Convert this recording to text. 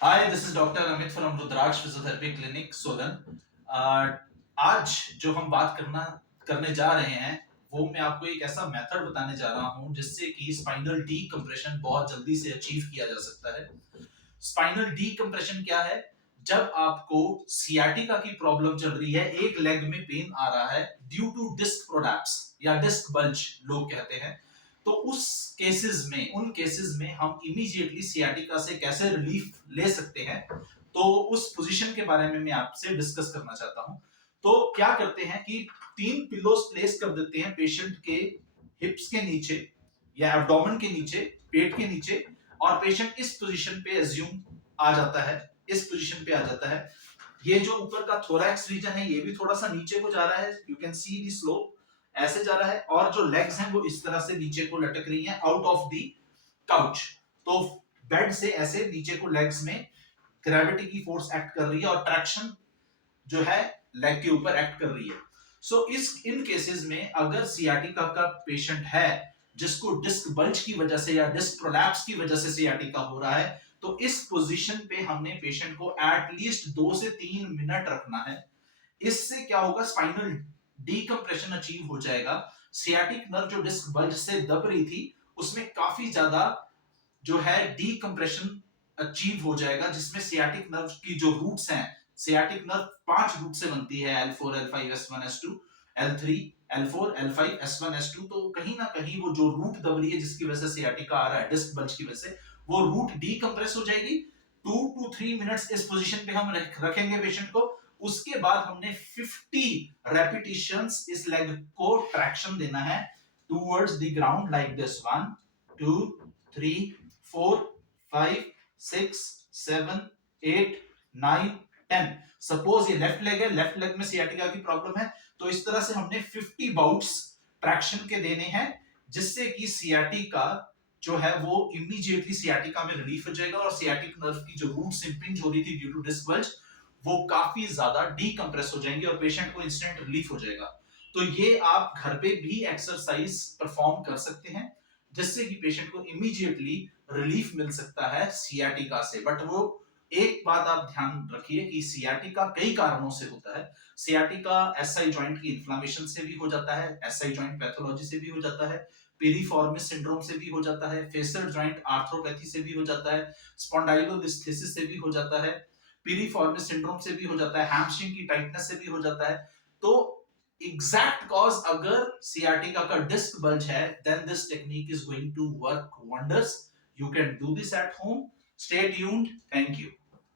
Hi, this is doctor Amit from Rudraksh physiotherapy clinic Solan. आज जो हम बात करने जा रहे हैं वो मैं आपको एक ऐसा मेथड बताने जा रहा हूं जिससे कि स्पाइनल डीकम्प्रेशन बहुत जल्दी से अचीव किया जा सकता है। स्पाइनल डीकम्प्रेशन क्या है? जब आपको सियाटिका की प्रॉब्लम चल रही है, एक लेग में पेन आ रहा है ड्यू टू डिस्क प्रोलैप्स या डिस्क बल्ज लोग कहते हैं, तो उन केसेस में हम इमीडिएटली सियाटिका से कैसे रिलीफ ले सकते हैं, तो उस पोजीशन के बारे में मैं आपसे डिस्कस करना चाहता हूं। तो क्या करते हैं कि 3 पिलोस प्लेस कर देते हैं पेशेंट के हिप्स के नीचे या एब्डोमेन के नीचे, पेट के नीचे, और पेशेंट इस पोजीशन पे एज्यूम आ जाता है, इस पोजीशन पे आ जाता है। ये जो ऊपर का थोरैक्स रीजन है ये भी थोड़ा सा नीचे को जा रहा है, you can see the slope ऐसे जा रहा है, और जो लेग्स हैं वो इस तरह से नीचे को लटक रही हैं आउट ऑफ दी काउच। तो बेड से ऐसे नीचे को लेग्स में ग्रेविटी की फोर्स एक्ट कर रही है और ट्रैक्शन जो है लेग के ऊपर एक्ट कर रही है। सो इस इन केसेस में अगर सियाटिका का पेशेंट है जिसको डिस्क बल्ज की वजह से या डिस्क प्रोलैप्स की वजह से सियाटिका हो रहा है, तो इस पोजीशन पे हमने पेशेंट को एटलीस्ट 2 से 3 मिनट रखना है। इससे क्या होगा, स्पाइनल डीकम्प्रेशन अचीव हो जाएगा। सियाटिक नर्व जो डिस्क बल्ज से दब रही थी उसमें काफी ज्यादा जो है डीकम्प्रेशन अचीव हो जाएगा, जिसमें सियाटिक नर्व की जो रूट्स हैं, सियाटिक नर्व 5 रूट से बनती है, L4 L5 S1 S2 L3 L4 L5 S1 S2। तो कहीं ना कहीं वो जो रूट दब रही है जिसकी वजह से सियाटिका आ रहा है डिस्क बल्ज की वजह से, वो रूट डीकम्प्रेस हो जाएगी। 2 to 3 मिनट्स इस पोजीशन पे हम रखेंगे पेशेंट को। उसके बाद हमने 50 रेपिटेशंस इस लेग को ट्रैक्शन देना है towards the ground like this. 1 2 3 4 5 6 7 8 9 10। Suppose ये लेफ्ट लेग है, लेफ्ट लेग में सियाटिका की प्रॉब्लम है, तो इस तरह से हमने 50 बाउट्स ट्रैक्शन के देने हैं, जिससे कि सियाटिका जो है वो इमीडिएटली सियाटिका में रिलीफ हो जाएगा और सियाटिक नर्व की जो रूट्स इंपिंज हो रही थी ड्यू टू डिस्क बल्ज, वो काफी ज्यादा डीकम्प्रेस हो जाएंगे और पेशेंट को इंस्टेंट रिलीफ हो जाएगा। तो ये आप घर पे भी एक्सरसाइज परफॉर्म कर सकते हैं, जिससे कि पेशेंट को इमीडिएटली रिलीफ मिल सकता है सियाटिका से। बट वो एक बात आप ध्यान रखिए कि सियाटिका कई कारणों से होता है। सियाटिका एसआई जॉइंट की इन्फ्लेमेशन से भी हो जाता है, एसआई जॉइंट पैथोलॉजी से भी हो जाता है, पेरिफॉर्मिस सिंड्रोम से भी हो जाता है, फेसर जॉइंट आर्थ्रोपैथी से भी हो जाता है, स्पॉन्डाइलोलिस्थेसिस से भी हो जाता है, पीरिफॉर्मिस सिंड्रोम से भी हो जाता है, हैमस्ट्रिंग की टाइटनेस से भी हो जाता है। तो एग्जैक्ट कॉज अगर सियाटिका का डिस्क बल्ज है, then this technique is going to work wonders. You can do this at home. Stay tuned. Thank you.